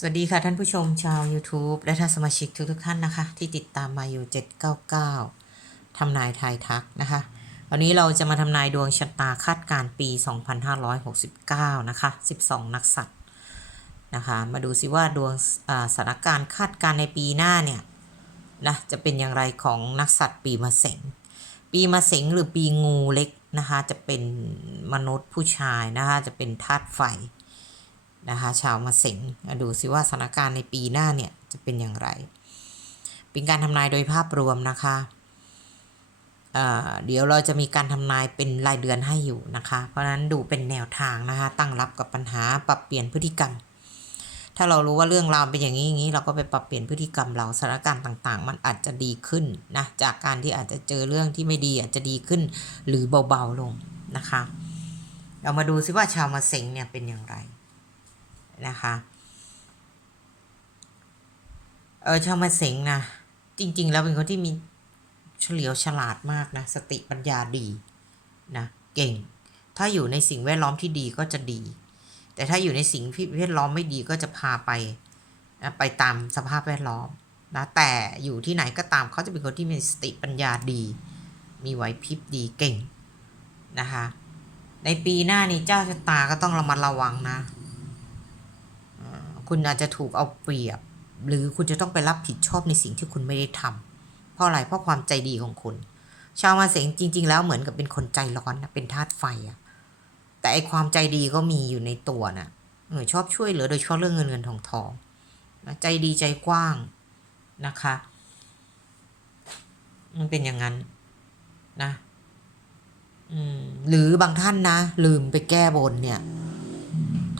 สวัสดีค่ะท่านผู้ชมชาว YouTube และท่านสมาชิกทุกทุกๆท่านนะคะ ที่ติดตามมาอยู่ 799 ทำนายทายทักนะคะ วันนี้เราจะมาทำนายดวงชะตาคาดการณ์ปี 2569 นะคะ 12 นักสัตว์นะคะ มาดูสิว่าดวงอ่าสถานการณ์คาดการณ์ในปีหน้าเนี่ยนะจะเป็นอย่างไรของนักสัตว์ปีมะเสงปีมะเสงหรือปีงูเล็กนะคะ จะเป็นมนุษย์ผู้ชายนะคะ จะเป็นธาตุไฟ นะคะชาวมาเสงดูซิว่าสถานการณ์ในปีหน้าเนี่ยจะเป็นอย่างไร เป็นการทำนายโดยภาพรวมนะคะเเดี๋ยวเราจะมีการทำนายเป็นรายเดือนให้อยู่นะคะ เพราะฉะนั้นดูเป็นแนวทางนะคะ ตั้งรับกับปัญหาปรับเปลี่ยนพฤติกรรม ถ้าเรารู้ว่าเรื่องราวเป็นอย่างนี้อย่างนี้ เราก็ไปปรับเปลี่ยนพฤติกรรมเราสถานการณ์ต่างๆ มันอาจจะดีขึ้นนะจากการที่อาจจะเจอเรื่องที่ไม่ดีอาจจะดีขึ้น หรือเบาๆลงนะคะ เรามาดูซิว่าชาวมาเสงเนี่ยเป็นอย่างไร นะคะเออชาวมาเสงนะจริง ๆ แล้วเป็นคนที่มีเฉลียวฉลาดมากนะสติปัญญาดีนะเก่ง ถ้าอยู่ในสิ่งแวดล้อมที่ดีก็จะดี แต่ถ้าอยู่ในสิ่งที่แวดล้อมไม่ดีก็จะพาไปนะไปตามสภาพแวดล้อมนะแต่อยู่ที่ไหนก็ตามเขาจะเป็นคนที่มีสติปัญญาดี มีไหวพริบดีเก่งนะคะในปีหน้านี้เจ้าชะตาก็ต้องระมัดระวังนะ คุณอาจจะถูกเอาเปรียบ หรือคุณจะต้องไปรับผิดชอบในสิ่งที่คุณไม่ได้ทำเพราะอะไรเพราะความใจดีของคุณ ชาวมาเสงจริง ๆ แล้วเหมือนกับเป็นคนใจร้อนนะเป็นธาตุไฟอะแต่ไอความใจดีก็มีอยู่ในตัวนะเออชอบช่วยเหลือโดยเฉพาะเรื่องเงินเงินทองทองนะใจดีใจกว้างนะคะ มันเป็นอย่างนั้นนะหรือบางท่านนะ ลืมไปแก้บนเนี่ย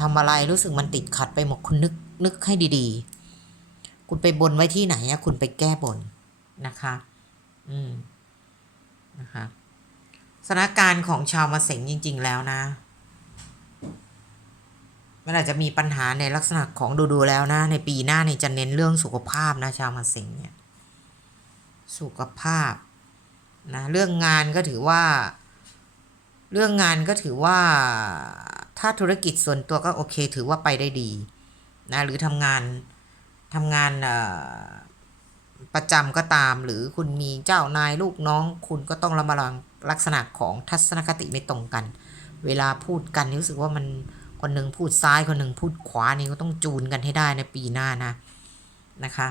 ทำอะไรรู้สึกมันติดขัดไปหมดคุณนึกนึกให้ดีๆ คุณไปบนไว้ที่ไหนอะคุณไปแก้บนนะคะ อืมนะคะสถานการณ์ของชาวมาเสงจริง ๆ แล้วนะมันอาจจะมีปัญหาในลักษณะของดูๆแล้วนะ ในปีหน้าเนี่ยจะเน้นเรื่องสุขภาพนะชาวมาเสงเนี่ย สุขภาพนะเรื่องงานก็ถือว่า เรื่องงานก็ถือว่า ถ้าธุรกิจส่วนตัวก็โอเค ถือว่าไปได้ดีนะหรือทำงานทำงานประจำก็ตาม หรือคุณมีเจ้านายลูกน้อง คุณก็ต้องระมัดระวังลักษณะของทัศนคติไม่ตรงกัน เวลาพูดกันรู้สึกว่ามันคนหนึ่งพูดซ้ายคนหนึ่งพูดขวานี่ก็ต้องจูนกันให้ได้ในปีหน้านะนะคะ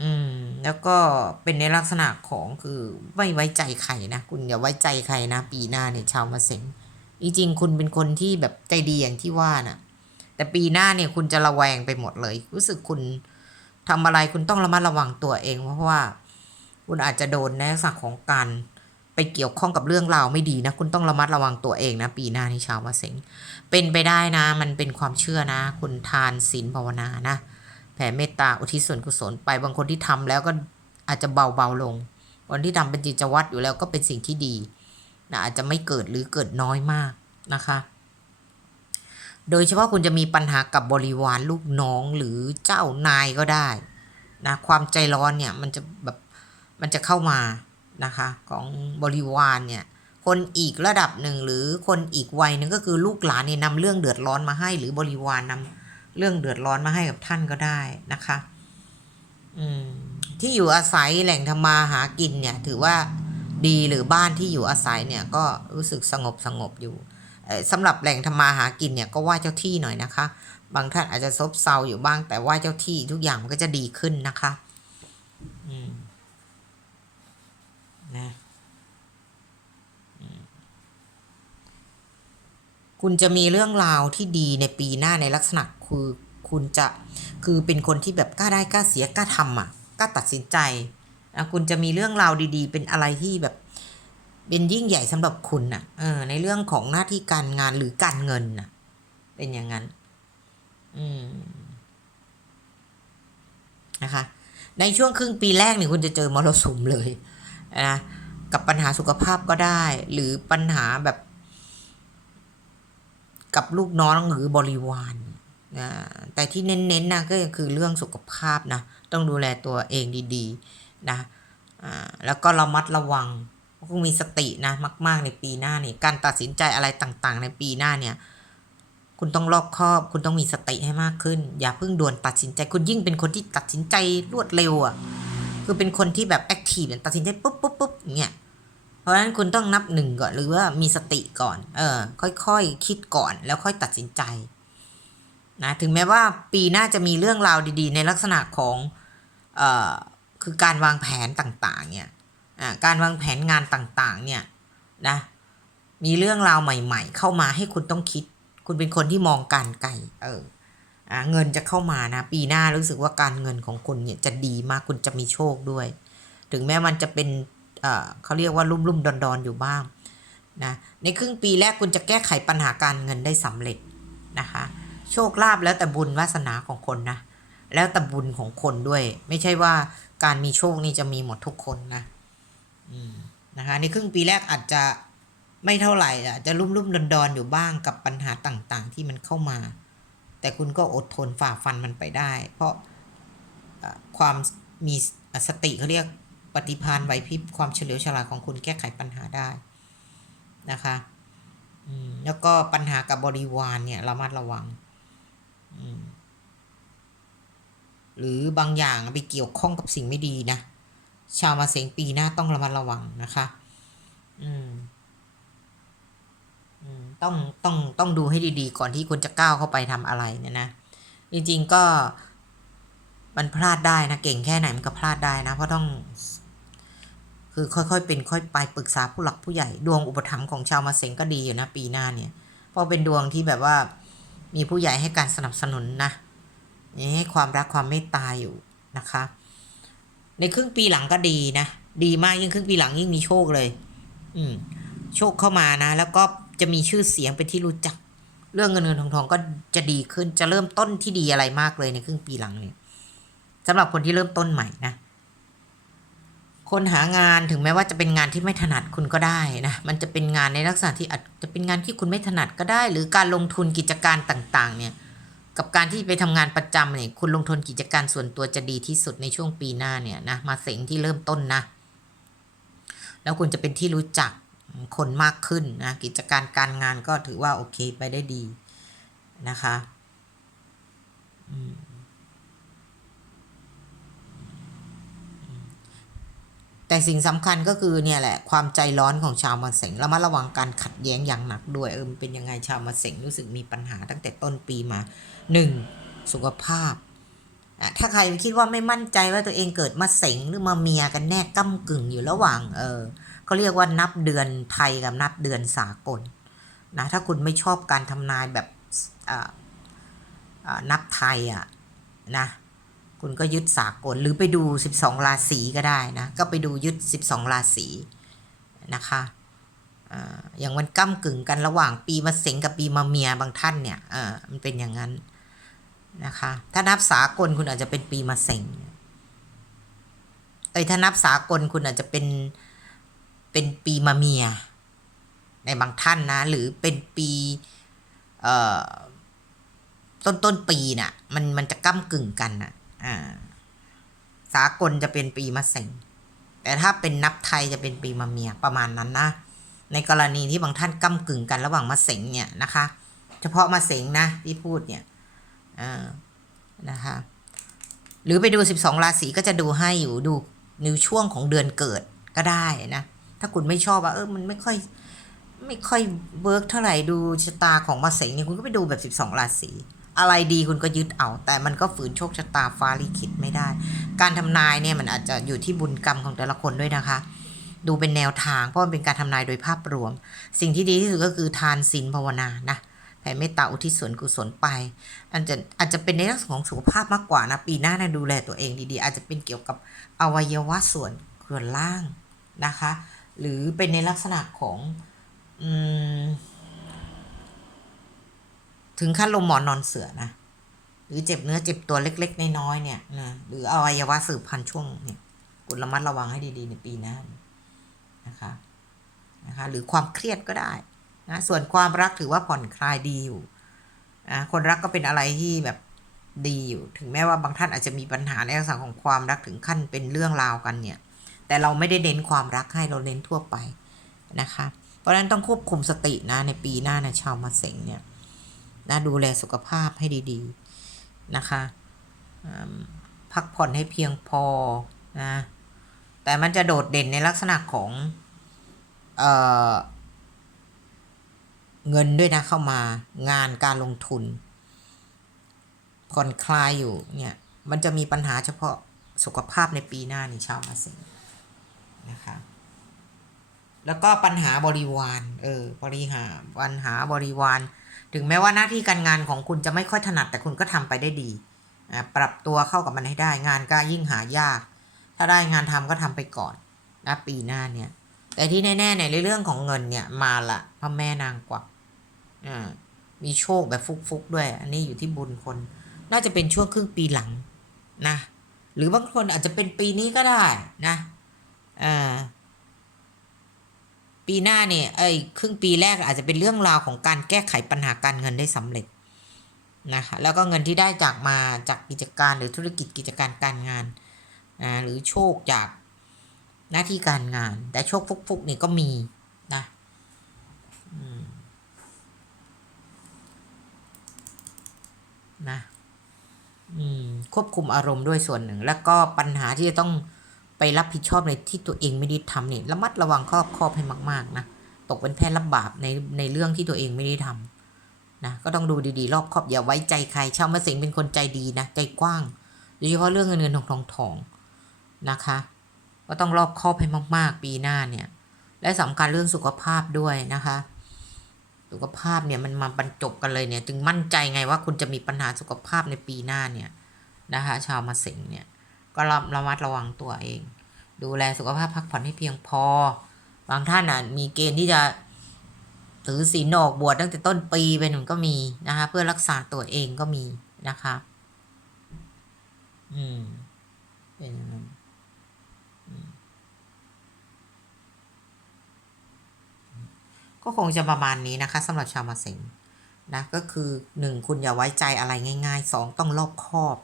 อืม แล้วก็เป็นในลักษณะของคือไม่ไว้ใจใครนะ คุณอย่าไว้ใจใครนะ ปีหน้าเนี่ยชาวมาเซ็ง จริงๆคุณเป็นคนที่แบบใจดีอย่างที่ว่านะ่ะ แต่ปีหน้าเนี่ยคุณจะระแวงไปหมดเลย รู้สึกคุณทำอะไรคุณต้องระมัดระวังตัวเอง เพราะว่า คุณอาจจะโดนในลักษณะของการไปเกี่ยวข้องกับเรื่องราวไม่ดีนะ คุณต้องระมัดระวังตัวเองนะ ปีหน้าที่ชาวมาเซ็งเป็นไปได้นะ มันเป็นความเชื่อนะ คุณทานศีลภาวนานะแผ่เมตตาอุทิศส่วนกุศลไปบางคนที่ทำแล้วก็อาจจะเบาเบาลงคนที่ทำเป็นจิตวัตรอยู่แล้วก็เป็นสิ่งที่ดี นะอาจจะไม่เกิดหรือเกิดน้อยมากนะคะ โดยเฉพาะคุณจะมีปัญหากับบริวารลูกน้องหรือเจ้านายก็ได้นะความใจร้อนเนี่ยมันจะแบบมันจะเข้ามานะคะของบริวารเนี่ยคนอีกระดับหนึ่งหรือคนอีกวัยหนึ่งก็คือลูกหลานเนี่ยนำเรื่องเดือดร้อนมาให้ หรือบริวารนำเรื่องเดือดร้อนมาให้กับท่านก็ได้นะคะ อืมที่อยู่อาศัยแหล่งทำมาหากินเนี่ย ถือว่า ดีหรือบ้านที่อยู่อาศัยเนี่ยก็รู้สึกสงบสงบอยู่สำหรับแหล่งทำมาหากินเนี่ยก็ไหว้เจ้าที่หน่อยนะคะ บางท่านอาจจะซบเซาอยู่บ้าง แต่ไหว้เจ้าที่ทุกอย่างมันก็จะดีขึ้นนะคะอืมนะคุณจะมีเรื่องราวที่ดีในปีหน้าในลักษณะคือคุณจะคือเป็นคนที่แบบกล้าได้กล้าเสียกล้าทำอะกล้าตัดสินใจ คุณจะมีเรื่องราวดีๆ เป็นอะไรที่แบบ เป็นยิ่งใหญ่สำหรับคุณน่ะเออ ในเรื่องของหน้าที่การงานหรือการเงินน่ะเป็นอย่างนั้น อืมนะคะ ในช่วงครึ่งปีแรกเนี่ยคุณจะเจอมรสุมเลยนะกับปัญหาสุขภาพก็ได้ หรือปัญหาแบบ กับลูกน้องหรือบริวารนะแต่ที่เน้นๆนะก็คือเรื่องสุขภาพนะ ต้องดูแลตัวเองดี ๆ นะอ่าแล้วก็ระมัดระวังต้องมีสตินะมาก ๆ ในปีหน้านี่การตัดสินใจอะไรต่างๆ ในปีหน้าเนี่ยคุณต้องรอบคอบ คุณต้องมีสติให้มากขึ้น อย่าเพิ่งด่วนตัดสินใจ คุณยิ่งเป็นคนที่ตัดสินใจรวดเร็วอะคือเป็นคนที่แบบแอคทีฟตัดสินใจปุ๊บปุ๊บปุ๊บเงี้ยเพราะฉะนั้นคุณต้องนับหนึ่งก่อนหรือว่ามีสติก่อน เออ ค่อยๆคิดก่อนแล้วค่อยตัดสินใจนะถึงแม้ว่าปีหน้าจะมีเรื่องราวดี ๆ ในลักษณะของเอ่อ คือการวางแผนต่างๆเนี่ยการวางแผนงานต่างๆเนี่ยนะมีเรื่องราวใหม่ ๆ เข้ามาให้คุณต้องคิด คุณเป็นคนที่มองการไกลเออเงินจะเข้ามานะ ปีหน้ารู้สึกว่าการเงินของคุณเนี่ยจะดีมากคุณจะมีโชคด้วย ถึงแม้มันจะเป็นเเขาเรียกว่ารุ่มรุ่มดอนดอนอยู่บ้างนะในครึ่งปีแรกคุณจะแก้ไขปัญหาการเงินได้สำเร็จนะคะ โชคลาภแล้วแต่บุญวาสนาของคนนะแล้วแต่บุญของคนด้วย ไม่ใช่ว่า การมีโชคนี่จะมีหมดทุกคนนะนะคะในครึ่งปีแรกอาจจะไม่เท่าไหร่อาจจะรุ่มรุ่มดอนดอนๆอยู่บ้างกับปัญหาต่างๆ ที่มันเข้ามา แต่คุณก็อดทนฝ่าฟันมันไปได้ เพราะความมีสติเขาเรียกปฏิภาณไหวพริบความเฉลียวฉลาดของคุณแก้ไขปัญหาได้นะคะแล้วก็ปัญหากับบริวารเนี่ยระมัดระวังอืม หรือบางอย่างไปเกี่ยวข้องกับสิ่งไม่ดีนะ ชาวมาเสงปีหน้าต้องระมัดระวังนะคะ อืมอืมต้องต้องต้องดูให้ดีๆ ก่อนที่คุณจะก้าวเข้าไปทำอะไรเนี่ยนะ จริงๆก็มันพลาดได้นะเก่งแค่ไหนมันก็พลาดได้นะ เพราะต้อง คือค่อยๆเป็นค่อยไปปรึกษาผู้หลักผู้ใหญ่ดวงอุปถัมภ์ของชาวมาเสงก็ดีอยู่นะ ปีหน้าเนี่ยเพราะเป็นดวงที่แบบว่ามีผู้ใหญ่ให้การสนับสนุนนะ นี่ให้ความรักความเมตตาอยู่นะคะ ในครึ่งปีหลังก็ดีนะ ดีมากยิ่งครึ่งปีหลังยิ่งมีโชคเลย อืมโชคเข้ามานะ แล้วก็จะมีชื่อเสียงเป็นที่รู้จัก เรื่องเงินเงินทองทองก็จะดีขึ้นจะเริ่มต้นที่ดีอะไรมากเลยในครึ่งปีหลังเนี่ยสำหรับคนที่เริ่มต้นใหม่นะคนหางานถึงแม้ว่าจะเป็นงานที่ไม่ถนัดคุณก็ได้นะ มันจะเป็นงานในลักษณะที่อาจจะเป็นงานที่คุณไม่ถนัดก็ได้ หรือการลงทุนกิจการต่าง ๆ เนี่ย กับการที่ไปทำงานประจำเนี่ยคุณลงทุนกิจการส่วนตัวจะดีที่สุดในช่วงปีหน้าเนี่ยนะมาเสงที่เริ่มต้นนะ แล้วคุณจะเป็นที่รู้จักคนมากขึ้นนะกิจการการงานก็ถือว่าโอเคไปได้ดีนะคะ อืม แต่สิ่งสำคัญก็คือเนี่ยแหละความใจร้อนของชาวมาเสงระมัดระวังการขัดแย้งอย่างหนักด้วยเออมันเป็นยังไงชาวมาเสงรู้สึกมีปัญหาตั้งแต่ต้นปีมาหนึ่งสุขภาพถ้าใครคิดว่าไม่มั่นใจว่าตัวเองเกิดมาเสงหรือมาเมียกันแน่ก้ากึ่งอยู่ระหว่างเออเขาเรียกว่านับเดือนไทยกับนับเดือนสากลนะถ้าคุณไม่ชอบการทำนายแบบอ่านับไทยอะนะ คุณก็ยึดสากลหรือไปดู 12 ราศีก็ได้นะ ก็ไปดูยึด 12 ราศีนะคะอย่างมันก้ากึ่งกันระหว่างปีมะเสงกับปีมะเมียบางท่านเนี่ยอ่ามันเป็นอย่างนั้นนะคะ ถ้านับสากลคุณอาจจะเป็นปีมะเสงเอ้ยถ้านับสากลคุณอาจจะเป็นเป็นปีมะเมีย ในบางท่านนะ หรือเป็นปีเอ่อต้นต้นปีน่ะมันมันจะก้ากึ่งกันน่ะ อ่าสากลจะเป็นปีมะเสงแต่ถ้าเป็นนับไทยจะเป็นปีมะเมียประมาณนั้นนะ ในกรณีที่บางท่านก้ากึ่งกันระหว่างมะเสงเนี่ยนะคะ เฉพาะมะเสงนะที่พูดเนี่ยอ่านะคะ หรือไปดู 12 ราศีก็จะดูให้อยู่ดูในช่วงของเดือนเกิดก็ได้นะ ถ้าคุณไม่ชอบว่าเออมันไม่ค่อยไม่ค่อยเวิร์กเท่าไหร่ดูชะตาของมะเสงเนี่ยคุณก็ไปดูแบบ 12 ราศี อะไรดีคุณก็ยึดเอา แต่มันก็ฝืนโชคชะตาฟ้าลิขิตไม่ได้ การทำนายเนี่ยมันอาจจะอยู่ที่บุญกรรมของแต่ละคนด้วยนะคะ ดูเป็นแนวทางเพราะมันเป็นการทำนายโดยภาพรวม สิ่งที่ดีที่สุดก็คือทานศีลภาวนานะแผ่เมตตาอุทิศส่วนกุศลไปอาจจะอาจจะเป็นในเรื่องของสุขภาพมากกว่านะปีหน้านะดูแลตัวเองดีๆ อาจจะเป็นเกี่ยวกับอวัยวะส่วนส่วนล่างนะคะ หรือเป็นในลักษณะของอืม ถึงขั้นลงหมอนนอนเสือนะหรือเจ็บเนื้อเจ็บตัวเล็กๆน้อยๆเนี่ยนะหรืออวัยวะสืบพันธุ์ช่วงเนี่ยคุณระมัดระวังให้ดีๆในปีหน้านะคะนะคะ หรือความเครียดก็ได้นะส่วนความรักถือว่าผ่อนคลายดีอยู่นะคนรักก็เป็นอะไรที่แบบดีอยู่ ถึงแม้ว่าบางท่านอาจจะมีปัญหาในลักษณะของความรักถึงขั้นเป็นเรื่องราวกันเนี่ย แต่เราไม่ได้เน้นความรักให้เราเน้นทั่วไปนะคะ เพราะฉะนั้นต้องควบคุมสตินะในปีหน้านะชาวมาเสงเนี่ย นะดูแลสุขภาพให้ดีๆนะคะพักผ่อนให้เพียงพอนะแต่มันจะโดดเด่นในลักษณะของเออเงินด้วยนะเข้ามางานการลงทุนผ่อนคลายอยู่เนี่ยมันจะมีปัญหาเฉพาะสุขภาพในปีหน้านี่ชาวราศีนะคะแล้วก็ปัญหาบริวาร เออบริหารปัญหาบริวาร ถึงแม้ว่าหน้าที่การงานของคุณจะไม่ค่อยถนัดแต่คุณก็ทำไปได้ดีปรับตัวเข้ากับมันให้ได้งานก็ยิ่งหายาก ถ้าได้งานทำก็ทำไปก่อนนะปีหน้าเนี่ย แต่ที่แน่ๆในเรื่องของเงินเนี่ยมาละพระแม่นางกวักอ่ามีโชคแบบฟุกๆด้วย อันนี้อยู่ที่บุญคน น่าจะเป็นช่วงครึ่งปีหลังนะ หรือบางคนอาจจะเป็นปีนี้ก็ได้นะอ่า ปีหน้าเนี่ยไอ้ครึ่งปีแรกอาจจะเป็นเรื่องราวของการแก้ไขปัญหาการเงินได้สำเร็จนะคะแล้วก็เงินที่ได้จากมาจากกิจการหรือธุรกิจกิจการการงานอ่าหรือโชคจากหน้าที่การงาน แต่โชคฟุกๆนี่ก็มีนะนะอืมควบคุมอารมณ์ด้วยส่วนหนึ่ง แล้วก็ปัญหาที่จะต้อง ไปรับผิดชอบในที่ตัวเองไม่ได้ทำเนี่ยระมัดระวังครอบครอบให้มาก ๆ นะ ตกเป็นแพ้รับบาปในในเรื่องที่ตัวเองไม่ได้ทำนะก็ต้องดูดีๆ รอบครอบอย่าไว้ใจใครชาวมะเสงเป็นคนใจดีนะใจกว้างโดยเฉพาะเรื่องเงินเงินทองทองทองนะคะ ก็ต้องรอบครอบให้มาก ๆ ปีหน้าเนี่ย และสำคัญเรื่องสุขภาพด้วยนะคะ สุขภาพเนี่ยมันมาบรรจบกันเลยเนี่ย จึงมั่นใจไงว่าคุณจะมีปัญหาสุขภาพในปีหน้าเนี่ยนะคะ ชาวมาเสงเนี่ย ก็ระระมัดระวังตัวเอง ดูแลสุขภาพพักผ่อนให้เพียงพอ บางท่านอะมีเกณฑ์ที่จะถือศีลออกบวชตั้งแต่ต้นปีไปหนึ่งก็มีนะคะ เพื่อรักษาตัวเองก็มีนะคะ อืม เป็นก็คงจะประมาณนี้นะคะสำหรับชาวมาเสงนะก็คือหนึ่งคุณอย่าไว้ใจอะไรง่ายๆสองต้องรอบคอบ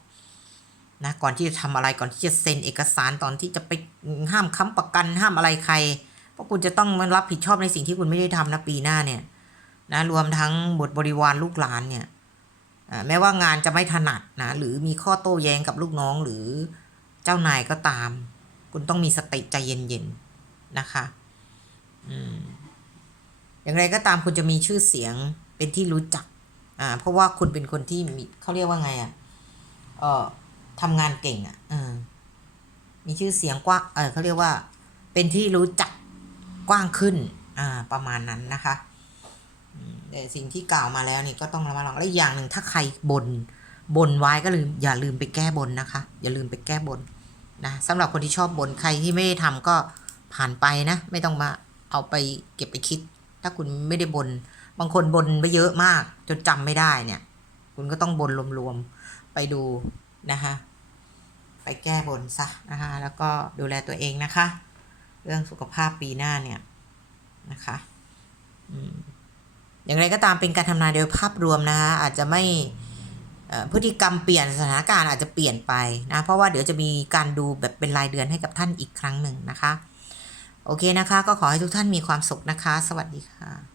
นะก่อนที่จะทำอะไรก่อนที่จะเซ็นเอกสารตอนที่จะไปห้ามค้ำประกันห้ามอะไรใคร เพราะคุณจะต้องมารับผิดชอบในสิ่งที่คุณไม่ได้ทำนะปีหน้าเนี่ยนะรวมทั้งบทบริวารลูกหลานเนี่ยแม้ว่างานจะไม่ถนัดนะหรือมีข้อโต้แย้งกับลูกน้องหรือเจ้านายก็ตาม คุณต้องมีสติใจเย็นๆนะคะอืมอย่างไรก็ตามคุณจะมีชื่อเสียงเป็นที่รู้จักอ่าเพราะว่าคุณเป็นคนที่มีเขาเรียกว่าไงอะเออ ทำงานเก่งอะ่ะเออมีชื่อเสียงกว้างเออเขาเรียกว่า เป็นที่รู้จักกว้างขึ้น อ่า ประมาณนั้นนะคะแต่สิ่งที่กล่าวมาแล้วนี่ก็ต้องระมัดระวังและอีกอย่างหนึ่งถ้าใครบนบนไว้ก็ลืมอย่าลืมไปแก้บนนะคะ อย่าลืมไปแก้บนนะสำหรับคนที่ชอบบนใครที่ไม่ได้ทำก็ผ่านไปนะ ไม่ต้องมาเอาไปเก็บไปคิด ถ้าคุณไม่ได้บน บางคนบนไปเยอะมาก จนจำไม่ได้เนี่ย คุณก็ต้องบนรวมๆไปดูนะคะ ไปแก้บนซะนะคะ แล้วก็ดูแลตัวเองนะคะ เรื่องสุขภาพปีหน้าเนี่ยนะคะอย่างไรก็ตามเป็นการทำนายโดยภาพรวมนะคะอาจจะไม่พฤติกรรมเปลี่ยนสถานการณ์อาจจะเปลี่ยนไปนะ เพราะว่าเดี๋ยวจะมีการดูแบบเป็นรายเดือนให้กับท่านอีกครั้งหนึ่งนะคะ โอเคนะคะ ก็ขอให้ทุกท่านมีความสุขนะคะ สวัสดีค่ะ